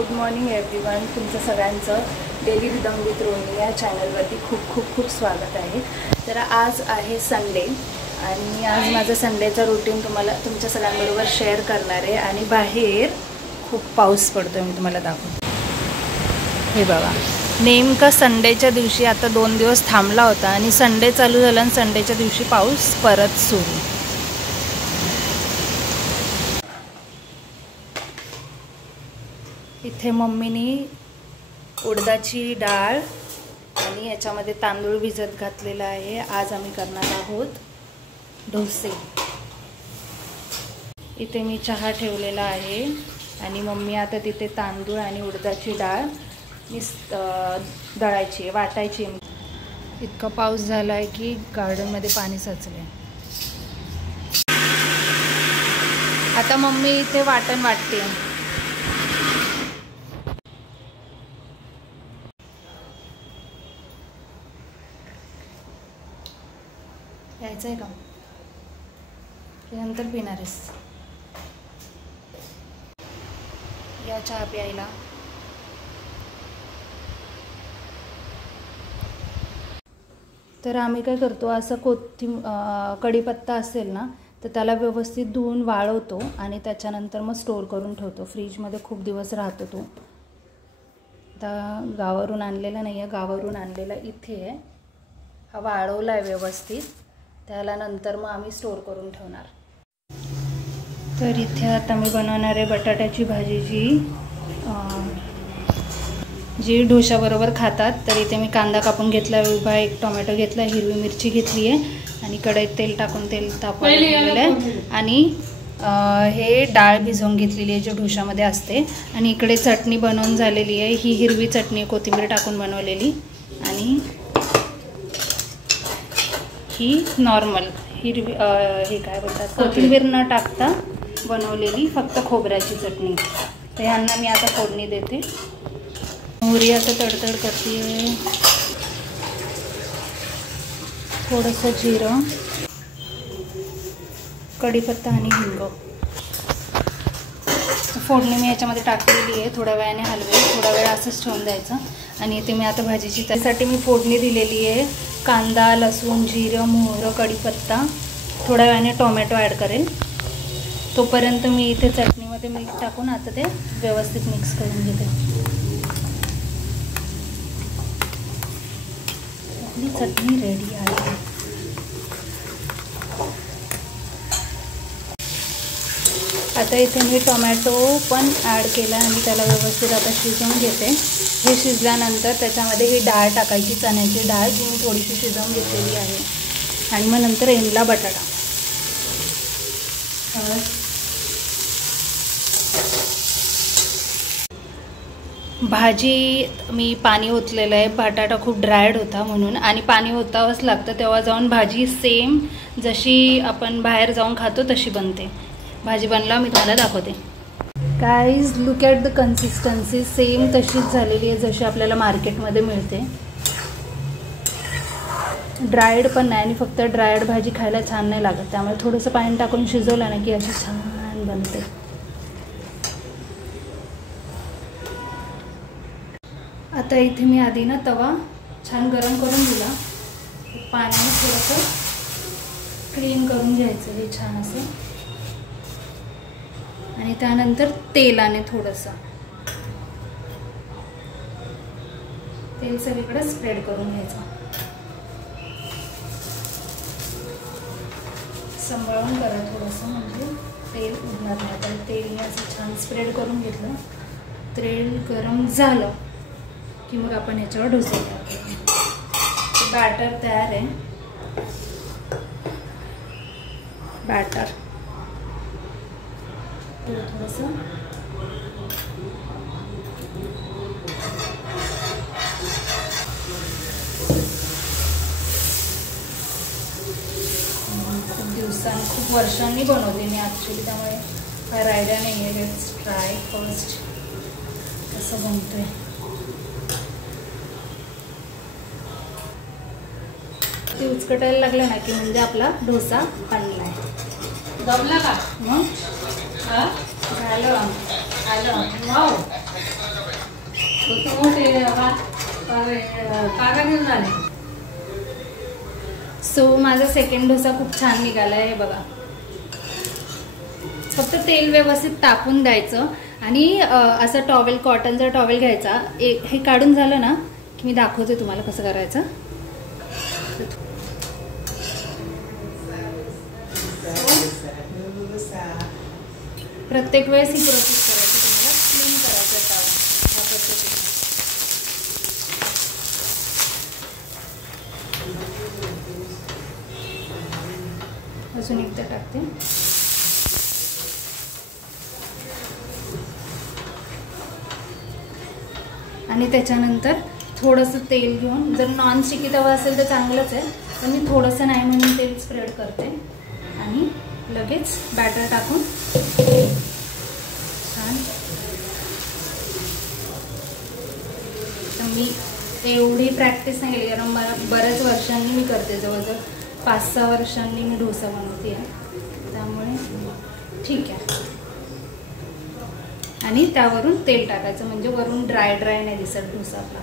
Good morning everyone. तुमचं सगळ्यांचं daily rhythm with Rohini या चॅनलवरती खूप खूप खूप स्वागत आहे. तर आज आहे संडे आणि आज माझं संडेचं रुटीन तुमच्या सगळ्यांबरोबर शेअर करणार आहे. आणि बाहेर खूप पाऊस पडतो, मी तुम्हाला दाखवते. हे बघा, नेमकं संडेच्या दिवशी आता 2 दिवस थांबला होता आणि संडे चालू झाला आणि संडेच्या दिवशी पाऊस परत सुरू. इथे मम्मीनी उडदाची डाळ आणि याच्यामध्ये तांदूळ भिजत घातलेला आहे. आज आम्ही करणार आहोत डोसे. इथे मी चहा ठेवलेला आहे आणि मम्मी आता तिथे तांदूळ आणि उडदाची डाळ दळायची आहे, वाटायची आहे. इतका पाऊस झाला आहे की गार्डनमध्ये पाणी साचले. आता मम्मी इथे वाटण वाटते. यायचं आहे का? नंतर पिणार आहेस? या चहा प्यायला. तर आम्ही काय करतो, असं कढीपत्ता असेल ना तर त्याला व्यवस्थित धुवून वाळवतो आणि त्याच्यानंतर मग स्टोर करून ठेवतो. फ्रीजमध्ये खूप दिवस राहतो तो. आता गावावरून आणलेला नाही आहे, गावावरून आणलेला इथे आहे. हा वाळवला आहे व्यवस्थित, त्याला नंतर मग आम्ही स्टोर करून ठेवणार. तर इथे आता मी बनवणार आहे बटाट्याची भाजी, जी डोशाबरोबर खातात. तर इथे मी कांदा कापून घेतला उभा, एक टोमॅटो घेतला, हिरवी मिरची घेतली आहे आणि कढईत तेल टाकून तेल तापवायला ठेवलेलं आहे. आणि हे डाळ भिजवून घेतलेली आहे, जी डोशामध्ये असते. आणि इकडे चटणी बनवून झालेली आहे. ही हिरवी चटणी कोथिंबीर टाकून बनवलेली आणि ही नॉर्मल हिरवी हे काय बोलतात, कोथिंबीर न टाकता बनवलेली फक्त खोबऱ्याची चटणी. तर ह्यांना मी आता फोडणी देते. मोहरी आता तडतड करते. थोडंसं जिरं, कढीपत्ता आणि हिंग. फोडणी मी याच्यामध्ये टाकलेली आहे. थोड्या वेळाने हलवेल, थोडा वेळ असंच ठेवून द्यायचं. आणि इथे मी आता भाजीची त्यासाठी मी फोडणी दिलेली आहे. कांदा, लसूण, जिरं, मोहरं, कढीपत्ता, थोड्या वेळाने टोमॅटो ॲड करेल. तोपर्यंत मी इथे चटणीमध्ये मीठ टाकून आता ते व्यवस्थित मिक्स करून घेते. आपली चटणी रेडी आहे. आता इथे मी टोमॅटो पण ॲड केला आणि त्याला व्यवस्थित आता शिजवून घेते. हे शिजल्यानंतर त्याच्यामध्ये ही डाळ टाकायची, चण्याची डाळ, जी मी थोडीशी शिजवून घेतलेली आहे. आणि मग नंतर एंडला बटाटा. भाजी मी पाणी ओतलेलं आहे. बटाटा खूप ड्रायड होता म्हणून, आणि पाणी ओतावंच लागतं तेव्हा जाऊन भाजी सेम जशी आपण बाहेर जाऊन खातो तशी बनते. भाजी बनला मी तुम्हाला दाखवते. Guys, look at the consistency. Same तशीच झालेली आहे जशी आपल्याला मार्केटमध्ये मिळते. ड्रायड पण नाही आणि फक्त ड्रायड भाजी खायला छान नाही लागत. त्यामुळे थोडंसं पाणी टाकून शिजवलं ना की अशी छान बनते. आता इथे मी आधी ना तवा छान गरम करून दिला. पाण्याने थोडंसं क्लीन करून घ्यायचं हे छान असं. आणि त्यानंतर तेलाने थोडंसं तेल सगळीकडे स्प्रेड करून घ्यायचं. सांभाळून करा थोडंसं, म्हणजे तेल उडणार नाही. तर तेलने असं छान स्प्रेड करून घेतलं. तेल गरम झालं की मग आपण ह्याच्यावर डोसे टाकू. बॅटर तयार आहे. बॅटर थोडंसं खूप वर्षांनी बनवते मी ॲक्च्युली, त्यामुळे फार आयडिया नाही आहे. लेट्स ट्राय फर्स्ट कसं बनतोय. ते उचकटायला लागलं ना की म्हणजे आपला डोसा बनला आहे. जमला का? मग झालं. आलं. वाव. सो माझा सेकंड डोसा खूप छान निघाला आहे बघा. फक्त तेल व्यवस्थित टाकून द्यायचं आणि असं टॉवेल, कॉटनचा टॉवेल घ्यायचा. हे काढून झालं ना की मी दाखवते तुम्हाला कसं करायचं. प्रत्येक वेळेस ही प्रोसेस करायची. तुम्हाला क्लीन करायचं टावेल ह्या पद्धतीने. अजून एकदा टाकते. आणि त्याच्यानंतर थोडंसं तेल घेऊन, जर नॉन स्टिकी तवा असेल तर चांगलंच आहे, पण मी थोडंसं नाही म्हणून तेल स्प्रेड करते आणि लगेच बॅटर टाकून छान. तर मी एवढी प्रॅक्टिस नाही केली कारण मला बऱ्याच वर्षांनी मी करते, जवळजवळ 5-6 वर्षांनी मी डोसा बनवते आहे, त्यामुळे ठीक आहे. आणि त्यावरून तेल टाकायचं म्हणजे वरून ड्राय ड्राय नाही दिसत डोसा आपला.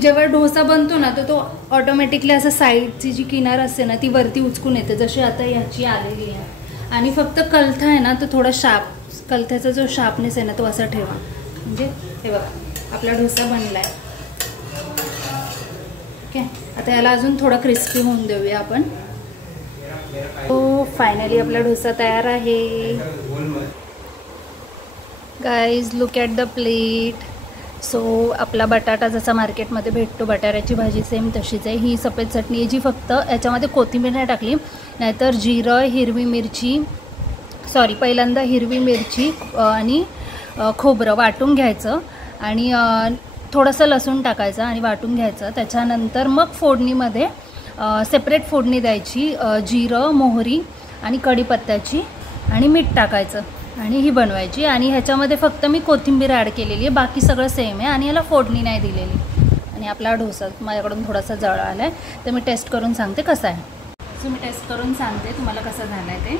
जेव्हा डोसा बनतो ना तर तो ऑटोमॅटिकली असं साईडची जी किनार असते ना ती वरती उचकून येते, जशी आता ह्याची आलेली आहे. आणि फक्त कलथा आहे ना तो थोडा शार्प, कलथ्याचा जो शार्पनेस आहे ना तो असा ठेवा. म्हणजे हे बघा आपला डोसा बनला आहे. ओके, आता याला अजून थोडा क्रिस्पी होऊन देऊया आपण. तो फायनली आपला डोसा तयार आहे. Guys look at the plate. So आपला बटाटा जसा मार्केटमध्ये भेटतो बटाट्याची भाजी सेम तशीच आहे. ही सफेद चटणी आहे जी फक्त याच्यामध्ये कोथिंबीर नाही टाकली, नाहीतर जिरं, हिरवी मिरची, पहिल्यांदा हिरवी मिरची आणि खोबरं वाटून घ्यायचं आणि थोडंसं लसूण टाकायचं आणि वाटून घ्यायचं. त्याच्यानंतर मग फोडणीमध्ये सेपरेट फोडणी द्यायची, जिरं, मोहरी आणि कढीपत्त्याची आणि मीठ टाकायचं आणि ही बनवायची. आणि ह्याच्यामध्ये फक्त मी कोथिंबीर ॲड केलेली आहे, बाकी सगळं सेम आहे आणि याला फोडणी नाही दिलेली. आणि आपला डोसा माझ्याकडून थोडासा जळा आला आहे, तर मी टेस्ट करून सांगते कसा आहे. सो मी टेस्ट करून सांगते तुम्हाला कसा झाला आहे ते.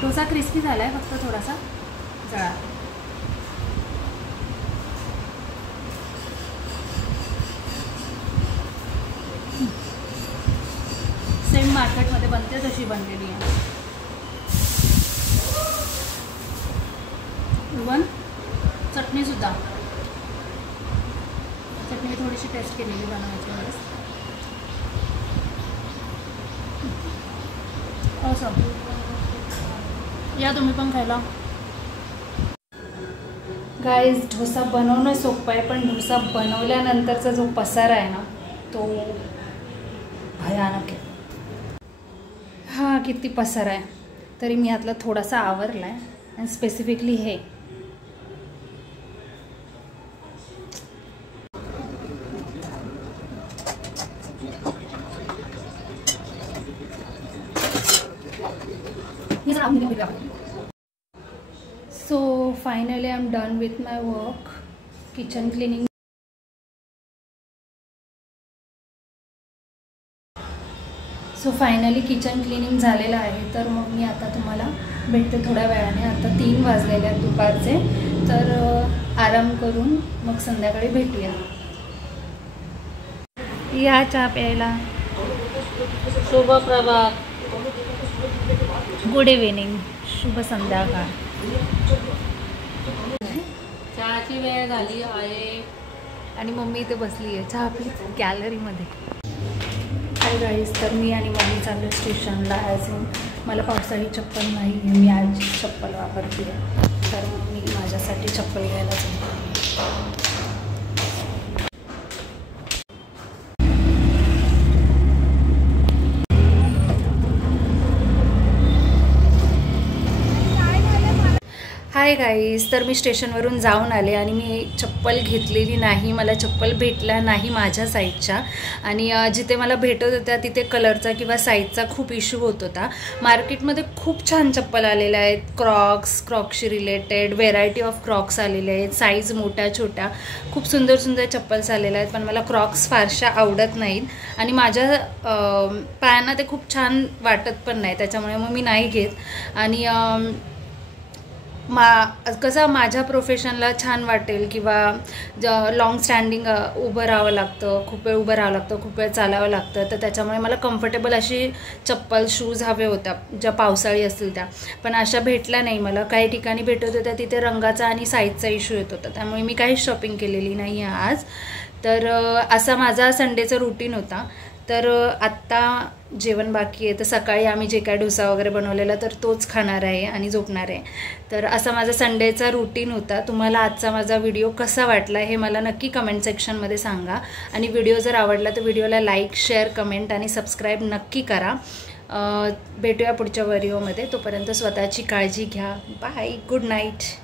डोसा क्रिस्पी झाला आहे, फक्त थोडासा जळा. सेम मार्केटमध्ये बनते तशी बनलेली आहे. इवन चटणीसुद्धा, चटणी थोडीशी टेस्ट केलेली बनवायची वेळेस. असं या तुम्ही पण खायला. गाईज डोसा बनवणं सोपं आहे, पण डोसा बनवल्यानंतरचा जो पसारा आहे ना तो भयानक आहे. हा किती पसारा आहे, तरी मी यातला थोडासा आवरला आहे. आणि स्पेसिफिकली हे so finally I am done with my work. Kitchen cleaning. So finally kitchen cleaning झालेलं आहे. तर मग मी आता तुम्हाला भेटते थोड्या वेळाने. आता 3 वाजलेले आहेत दुपारचे, तर आराम करून मग संध्याकाळी भेटूया. या चहा प्यायला. शुभ प्रभात, गुड इव्हिनिंग, शुभ संध्याकाळ. चहाची वेळ झाली आहे आणि मम्मी इथे बसली आहे चहा पीत गॅलरीमध्ये. हाय गाईज, तर मी आणि मम्मी चाललो स्टेशनला. ॲज मला पावसाळी चप्पल नाही आहे, मी आज चप्पल वापरते आहे, तर मग मी माझ्यासाठी चप्पल घ्यायला जाते. हाय गाईज, तर मी स्टेशनवरून जाऊन आले आणि मी चप्पल घेतलेली नाही. मला चप्पल भेटला नाही माझ्या साईजच्या आणि जिथे मला भेटत होत्या तिथे कलरचा किंवा साईजचा खूप इश्यू होत होता. मार्केटमध्ये खूप छान चप्पल आलेल्या आहेत, क्रॉक्सशी रिलेटेड व्हेरायटी ऑफ क्रॉक्स आलेले आहेत, साईज मोठ्या छोट्या, खूप सुंदर सुंदर चप्पल्स आलेल्या आहेत. पण मला क्रॉक्स फारशा आवडत नाहीत आणि माझ्या पायांना ते खूप छान वाटत पण नाही, त्याच्यामुळे मग मी नाही घेत. आणि कसं माझ्या प्रोफेशनला छान वाटेल किंवा लॉंग स्टँडिंग उभं राहावं लागतं, खूप वेळ उभं राहावं लागतं, खूप वेळ चालावं लागतं, तर त्याच्यामुळे मला कम्फर्टेबल अशी चप्पल शूज हवे होत्या ज्या पावसाळी असतील त्या. पण अशा भेटल्या नाही मला. काही ठिकाणी भेटत होत्या तिथे रंगाचा आणि साईजचा इश्यू येत होता, त्यामुळे मी काहीच शॉपिंग केलेली नाही आहे आज. तर असा माझा संडेचा रुटीन होता. तर आत्ता जेवण बाकी आहे, तर सकाळी आम्ही जे काय डोसा वगैरे बनवलेला तर तोच खाणार आहे आणि झोपणार आहे. तर असा माझा संडेचा रुटीन होता. तुम्हाला आजचा माझा व्हिडिओ कसा वाटला हे मला नक्की कमेंट सेक्शनमध्ये सांगा. आणि व्हिडिओ जर आवडला तर व्हिडिओला लाईक, शेअर, कमेंट आणि सबस्क्राईब नक्की करा. भेटूया पुढच्या व्हिडिओमध्ये. तोपर्यंत स्वतःची काळजी घ्या. Bye, good night.